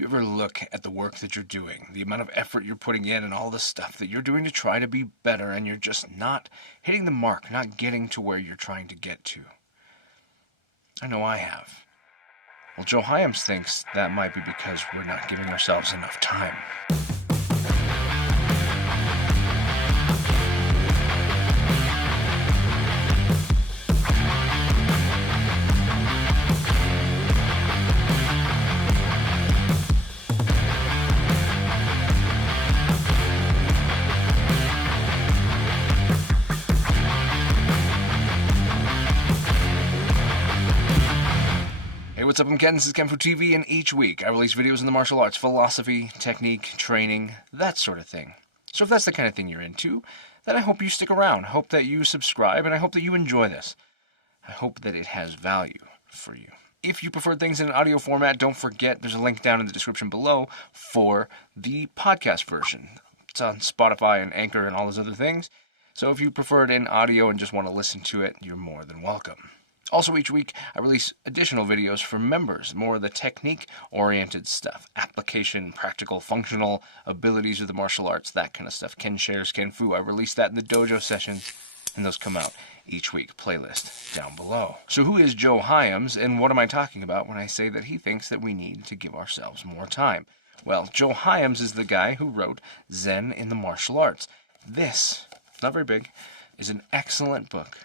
you ever look at the work that you're doing, the amount of effort you're putting in and all the stuff that you're doing to try to be better, and you're just not hitting the mark, not getting to where you're trying to get to? I know I have. Well, Joe Hyams thinks that might be because we're not giving ourselves enough time. Hey, what's up? I'm Ken. This is kenfuTV, and each week I release videos in the martial arts, philosophy, technique, training, that sort of thing. So if that's the kind of thing you're into, then I hope you stick around. I hope that you subscribe, and I hope that you enjoy this. I hope that it has value for you. If you prefer things in an audio format, don't forget there's a link down in the description below for the podcast version. It's on Spotify and Anchor and all those other things. So if you prefer it in audio and just want to listen to it, you're more than welcome. Also, each week, I release additional videos for members, more of the technique-oriented stuff, application, practical, functional abilities of the martial arts, that kind of stuff. Ken shares Kenfu. I release that in the dojo sessions, and those come out each week. Playlist down below. So who is Joe Hyams, and what am I talking about when I say that he thinks that we need to give ourselves more time? Well, Joe Hyams is the guy who wrote Zen in the Martial Arts. This, not very big, is an excellent book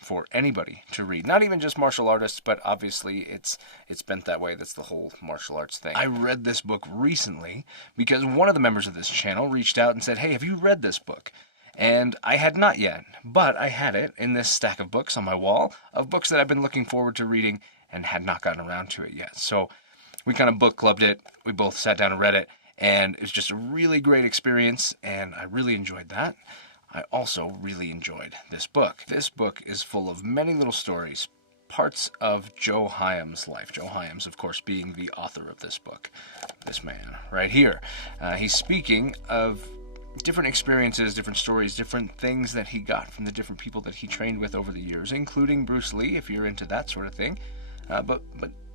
for anybody to read. Not even just martial artists, but obviously it's bent that way. That's the whole martial arts thing. I read this book recently because one of the members of this channel reached out and said, hey, have you read this book? And I had not yet, but I had it in this stack of books on my wall of books that I've been looking forward to reading and had not gotten around to it yet. So we kind of book clubbed it. We both sat down and read it, and it was just a really great experience, and I really enjoyed that. I also really enjoyed this book. This book is full of many little stories, parts of Joe Hyams' life. Joe Hyams, of course, being the author of this book, this man right here. He's speaking of different experiences, different stories, different things that he got from the different people that he trained with over the years, including Bruce Lee, if you're into that sort of thing. But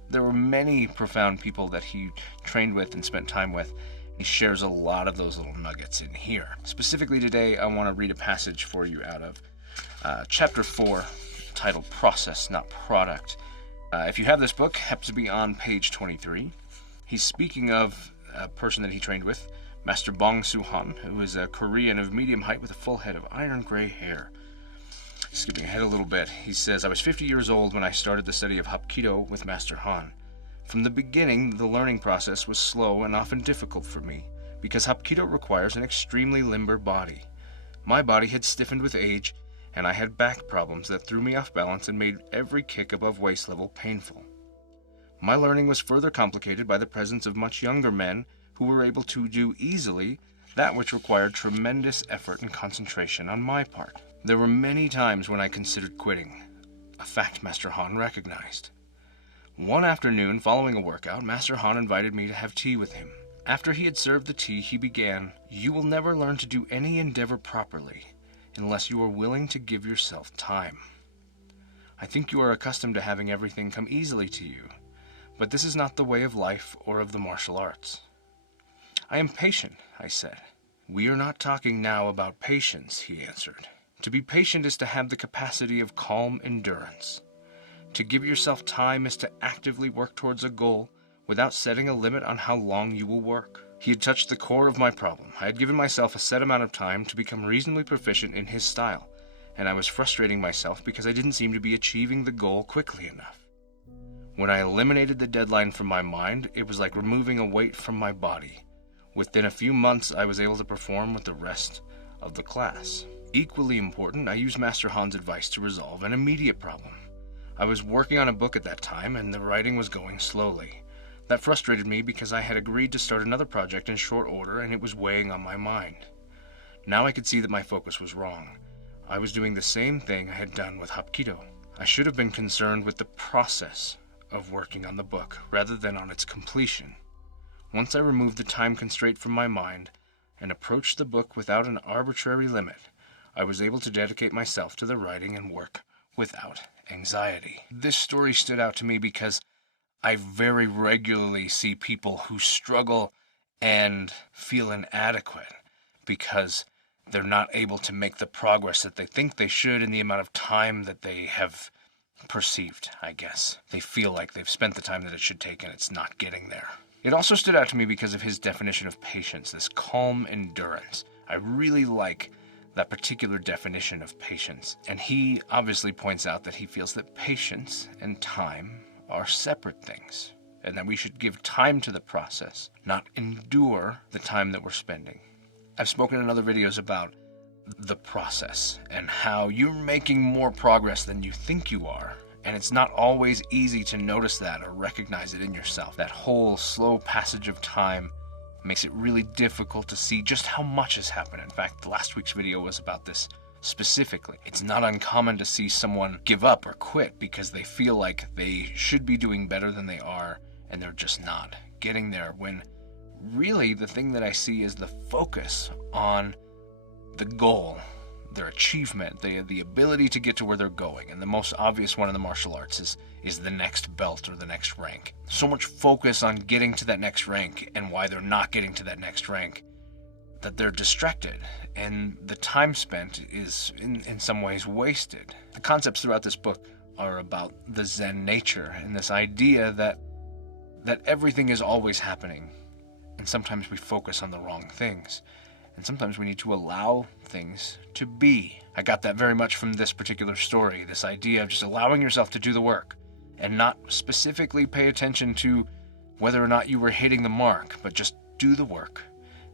there were many profound people that he trained with and spent time with. He shares a lot of those little nuggets in here. Specifically today, I want to read a passage for you out of Chapter 4, titled Process, Not Product. If you have this book, it happens to be on page 23. He's speaking of a person that he trained with, Master Bong Soo-han, who is a Korean of medium height with a full head of iron gray hair. Skipping ahead a little bit, he says, I was 50 years old when I started the study of Hapkido with Master Han. From the beginning, the learning process was slow and often difficult for me, because Hapkido requires an extremely limber body. My body had stiffened with age, and I had back problems that threw me off balance and made every kick above waist level painful. My learning was further complicated by the presence of much younger men who were able to do easily that which required tremendous effort and concentration on my part. There were many times when I considered quitting, a fact Master Han recognized. One afternoon, following a workout, Master Han invited me to have tea with him. After he had served the tea, he began, You will never learn to do any endeavor properly unless you are willing to give yourself time. I think you are accustomed to having everything come easily to you, but this is not the way of life or of the martial arts. I am patient, I said. We are not talking now about patience, he answered. To be patient is to have the capacity of calm endurance. To give yourself time is to actively work towards a goal without setting a limit on how long you will work. He had touched the core of my problem. I had given myself a set amount of time to become reasonably proficient in his style, and I was frustrating myself because I didn't seem to be achieving the goal quickly enough. When I eliminated the deadline from my mind, it was like removing a weight from my body. Within a few months, I was able to perform with the rest of the class. Equally important, I used Master Han's advice to resolve an immediate problem. I was working on a book at that time, and the writing was going slowly. That frustrated me because I had agreed to start another project in short order, and it was weighing on my mind. Now I could see that my focus was wrong. I was doing the same thing I had done with Hapkido. I should have been concerned with the process of working on the book, rather than on its completion. Once I removed the time constraint from my mind, and approached the book without an arbitrary limit, I was able to dedicate myself to the writing and work without anxiety. This story stood out to me because I very regularly see people who struggle and feel inadequate because they're not able to make the progress that they think they should in the amount of time that they have perceived, I guess. They feel like they've spent the time that it should take and it's not getting there. It also stood out to me because of his definition of patience, this calm endurance. I really like that particular definition of patience. And he obviously points out that he feels that patience and time are separate things, and that we should give time to the process, not endure the time that we're spending. I've spoken in other videos about the process and how you're making more progress than you think you are, and it's not always easy to notice that or recognize it in yourself. That whole slow passage of time makes it really difficult to see just how much has happened. In fact, last week's video was about this specifically. It's not uncommon to see someone give up or quit because they feel like they should be doing better than they are and they're just not getting there, when really the thing that I see is the focus on the goal, their achievement, the ability to get to where they're going. And the most obvious one in the martial arts is the next belt or the next rank. So much focus on getting to that next rank and why they're not getting to that next rank that they're distracted, and the time spent is in some ways wasted. The concepts throughout this book are about the Zen Nature and this idea that everything is always happening, and sometimes we focus on the wrong things, and sometimes we need to allow things to be. I got that very much from this particular story, this idea of just allowing yourself to do the work and not specifically pay attention to whether or not you were hitting the mark, but just do the work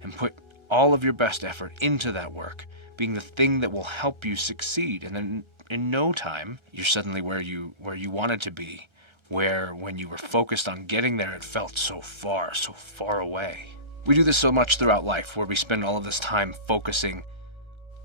and put all of your best effort into that work, being the thing that will help you succeed. And then in no time, you're suddenly where you wanted to be, where when you were focused on getting there, it felt so far away. We do this so much throughout life, where we spend all of this time focusing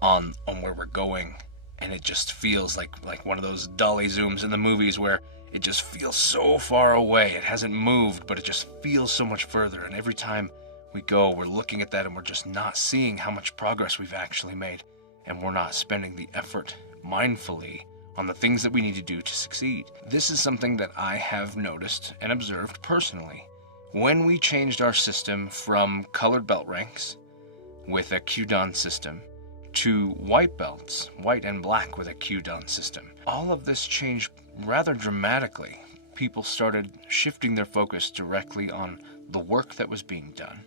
on where we're going, and it just feels like one of those dolly zooms in the movies where it just feels so far away. It hasn't moved, but it just feels so much further, and every time we go, we're looking at that and we're just not seeing how much progress we've actually made, and we're not spending the effort mindfully on the things that we need to do to succeed. This is something that I have noticed and observed personally. When we changed our system from colored belt ranks with a Kyudan system to white belts, white and black with a Kyudan system, all of this changed rather dramatically. People started shifting their focus directly on the work that was being done,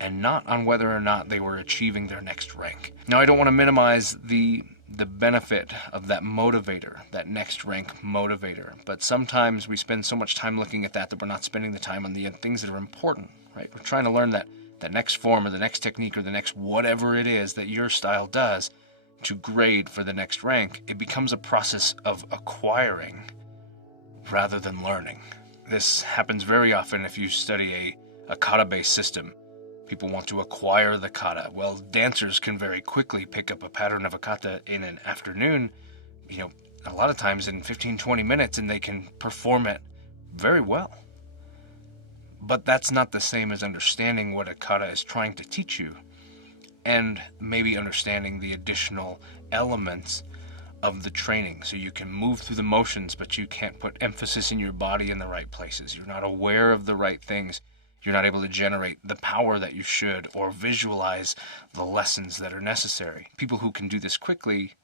and not on whether or not they were achieving their next rank. Now, I don't want to minimize the benefit of that motivator, that next rank motivator, but sometimes we spend so much time looking at that we're not spending the time on the things that are important, right? We're trying to learn that next form or the next technique or the next whatever it is that your style does to grade for the next rank. It becomes a process of acquiring rather than learning. This happens very often if you study a kata-based system. People want to acquire the kata. Well, dancers can very quickly pick up a pattern of a kata in an afternoon, a lot of times in 15-20 minutes, and they can perform it very well. But that's not the same as understanding what a kata is trying to teach you, and maybe understanding the additional elements of the training. So you can move through the motions, but you can't put emphasis in your body in the right places. You're not aware of the right things. You're not able to generate the power that you should or visualize the lessons that are necessary. People who can do this quickly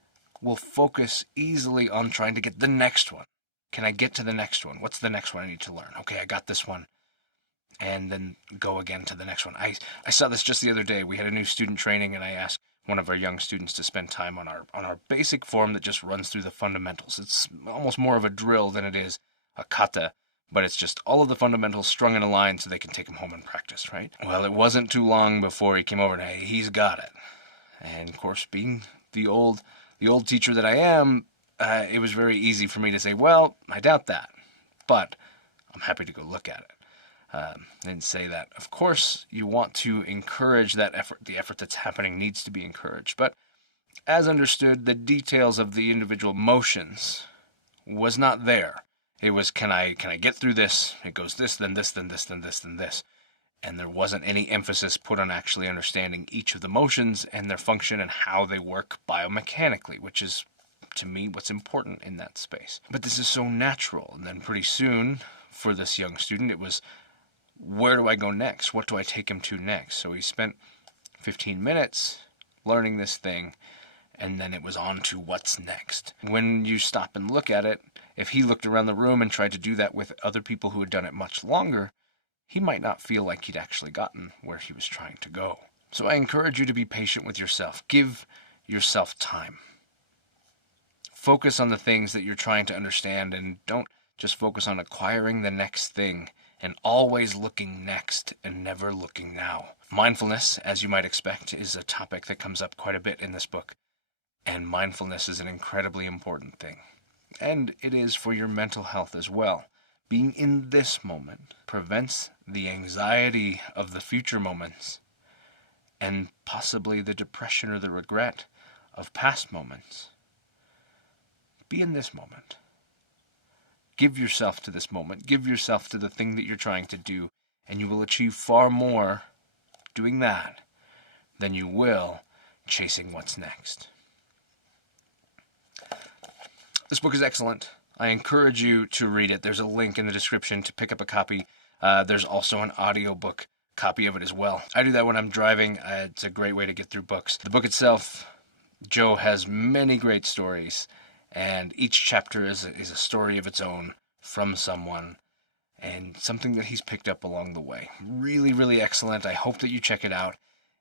will focus easily on trying to get the next one. Can I get to the next one? What's the next one I need to learn? Okay, I got this one. And then go again to the next one. I saw this just the other day. We had a new student training, and I asked one of our young students to spend time on our basic form that just runs through the fundamentals. It's almost more of a drill than it is a kata, but it's just all of the fundamentals strung in a line so they can take them home and practice, right? Well, it wasn't too long before he came over and, hey, he's got it. And of course, being the old teacher that I am, it was very easy for me to say, well, I doubt that, but I'm happy to go look at it. And say that, of course, you want to encourage that effort. The effort that's happening needs to be encouraged. But as understood, the details of the individual motions was not there. It was, can I get through this? It goes this, then this, then this, then this, then this. And there wasn't any emphasis put on actually understanding each of the motions and their function and how they work biomechanically, which is, to me, what's important in that space. But this is so natural. And then pretty soon, for this young student. It was, where do I go next? What do I take him to next? So he spent 15 minutes learning this thing, and then it was on to what's next. When you stop and look at it, if he looked around the room and tried to do that with other people who had done it much longer, he might not feel like he'd actually gotten where he was trying to go. So I encourage you to be patient with yourself. Give yourself time. Focus on the things that you're trying to understand, and don't just focus on acquiring the next thing and always looking next and never looking now. Mindfulness, as you might expect, is a topic that comes up quite a bit in this book. And mindfulness is an incredibly important thing. And it is for your mental health as well. Being in this moment prevents the anxiety of the future moments and possibly the depression or the regret of past moments. Be in this moment. Give yourself to this moment. Give yourself to the thing that you're trying to do, and you will achieve far more doing that than you will chasing what's next. This book is excellent. I encourage you to read it. There's a link in the description to pick up a copy. There's also an audiobook copy of it as well. I do that when I'm driving. It's a great way to get through books. The book itself, Joe has many great stories, and each chapter is a story of its own from someone and something that he's picked up along the way. Really, really excellent. I hope that you check it out.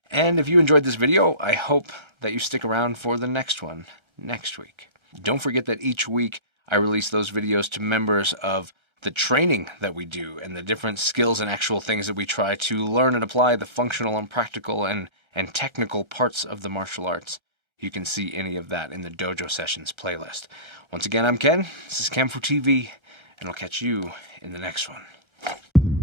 And if you enjoyed this video, I hope that you stick around for the next one next week. Don't forget that each week I release those videos to members of the training that we do and the different skills and actual things that we try to learn and apply, the functional and practical and technical parts of the martial arts. You can see any of that in the Dojo Sessions playlist. Once again, I'm Ken. This is kenfuTV, and I'll catch you in the next one.